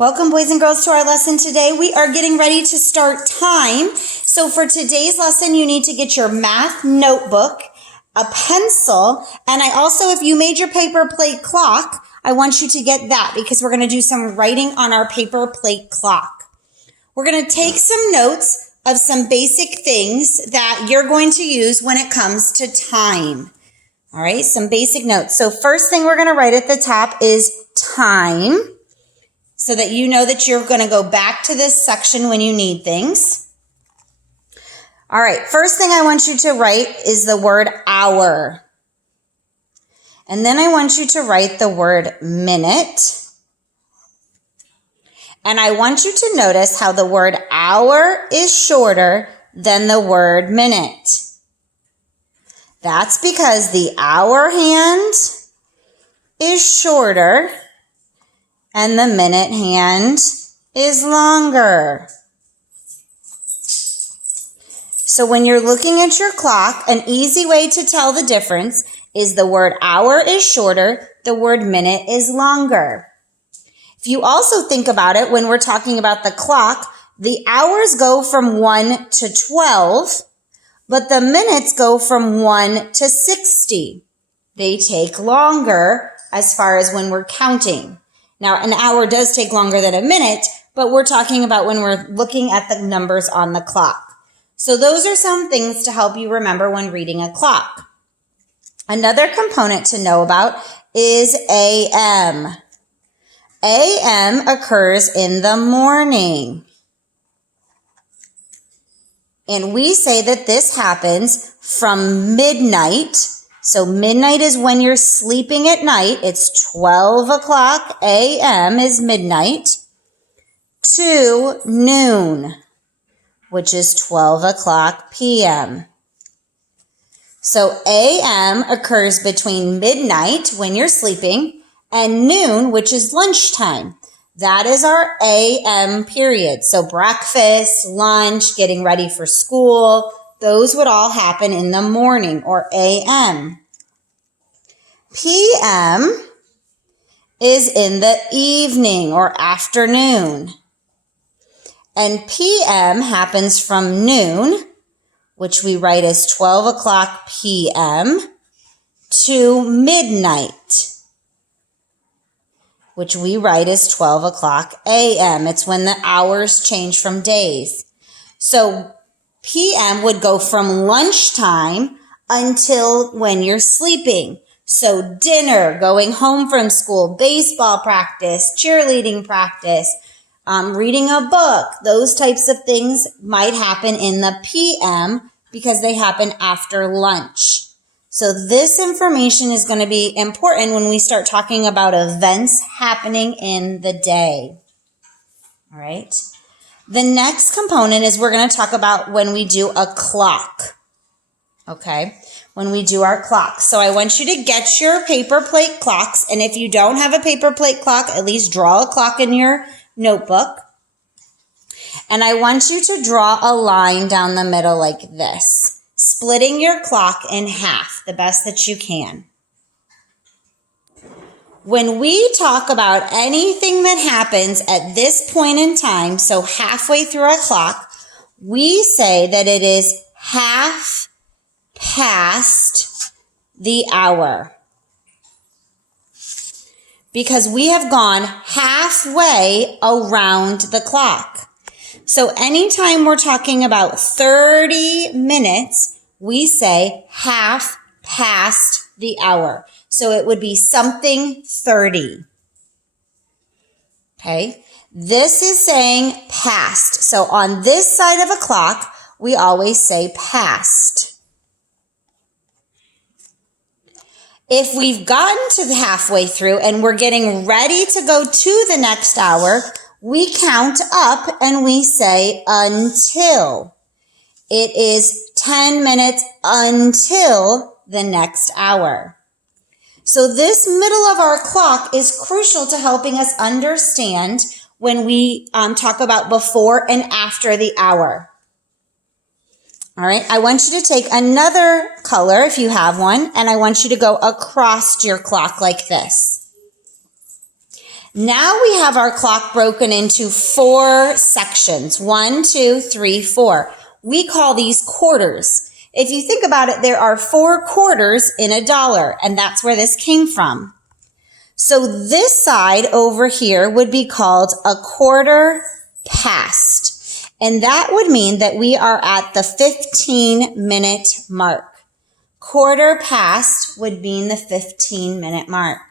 Welcome, boys and girls, to our lesson today. We are getting ready to start time. So for today's lesson, you need to get your math notebook, a pencil, and I also, if you made your paper plate clock, I want you to get that because we're going to do some writing on our paper plate clock. We're going to take some notes of some basic things that you're going to use when it comes to time. All right, some basic notes. So first thing we're going to write at the top is time, so that you know that you're going to go back to this section when you need things. All right, first thing I want you to write is the word hour. And then I want you to write the word minute. And I want you to notice how the word hour is shorter than the word minute. That's because the hour hand is shorter and the minute hand is longer. So when you're looking at your clock, an easy way to tell the difference is the word hour is shorter, the word minute is longer. If you also think about it, when we're talking about the clock, the hours go from 1 to 12, but the minutes go from 1 to 60. They take longer as far as when we're counting. Now, an hour does take longer than a minute, but we're talking about when we're looking at the numbers on the clock. So those are some things to help you remember when reading a clock. Another component to know about is AM. AM occurs in the morning. And we say that this happens from midnight. So midnight is when you're sleeping at night. It's 12 o'clock a.m. is midnight to noon, which is 12 o'clock p.m. So a.m. occurs between midnight when you're sleeping and noon, which is lunchtime. That is our a.m. period. So breakfast, lunch, getting ready for school, those would all happen in the morning or a.m. p.m. is in the evening or afternoon. And p.m. happens from noon, which we write as 12 o'clock p.m., to midnight, which we write as 12 o'clock a.m. It's when the hours change from days. So p.m. would go from lunchtime until when you're sleeping. So dinner, going home from school, baseball practice, cheerleading practice, reading a book, those types of things might happen in the p.m. because they happen after lunch. So this information is going to be important when we start talking about events happening in the day. All right. The next component is we're going to talk about when we do a clock. Okay. When we do our clock. So I want you to get your paper plate clocks. And if you don't have a paper plate clock, at least draw a clock in your notebook. And I want you to draw a line down the middle like this, splitting your clock in half the best that you can. When we talk about anything that happens at this point in time, so halfway through our clock, we say that it is half past the hour. Because we have gone halfway around the clock. So anytime we're talking about 30 minutes, we say half past the hour. So it would be something 30. Okay. This is saying past. So on this side of a clock, we always say past. If we've gotten to the halfway through and we're getting ready to go to the next hour, we count up and we say until. It is 10 minutes until the next hour. So this middle of our clock is crucial to helping us understand when we talk about before and after the hour. All right, I want you to take another color if you have one, and I want you to go across your clock like this. Now we have our clock broken into 4 sections. 1, 2, 3, 4. We call these quarters. If you think about it, there are 4 quarters in a dollar, and that's where this came from. So this side over here would be called a quarter past. And that would mean that we are at the 15-minute mark. Quarter past would mean the 15-minute mark.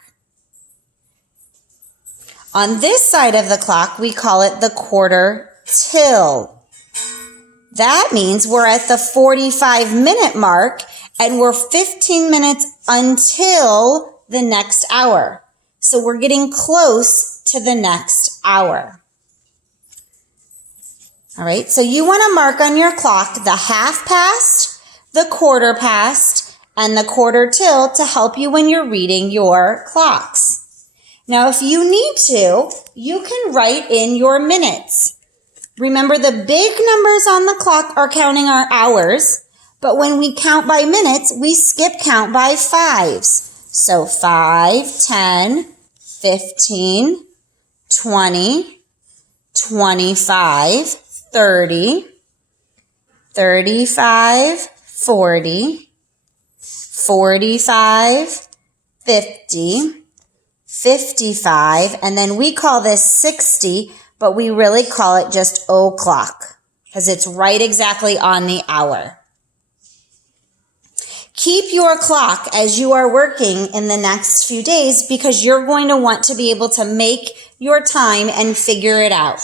On this side of the clock, we call it the quarter till. That means we're at the 45-minute mark and we're 15 minutes until the next hour. So we're getting close to the next hour. All right, so you want to mark on your clock the half past, the quarter past, and the quarter till to help you when you're reading your clocks. Now, if you need to, you can write in your minutes. Remember, the big numbers on the clock are counting our hours, but when we count by minutes, we skip count by 5s. So 5, 10, 15, 20, 25, 30, 35, 40, 45, 50, 55, and then we call this 60, but we really call it just o'clock because it's right exactly on the hour. Keep your clock as you are working in the next few days because you're going to want to be able to make your time and figure it out.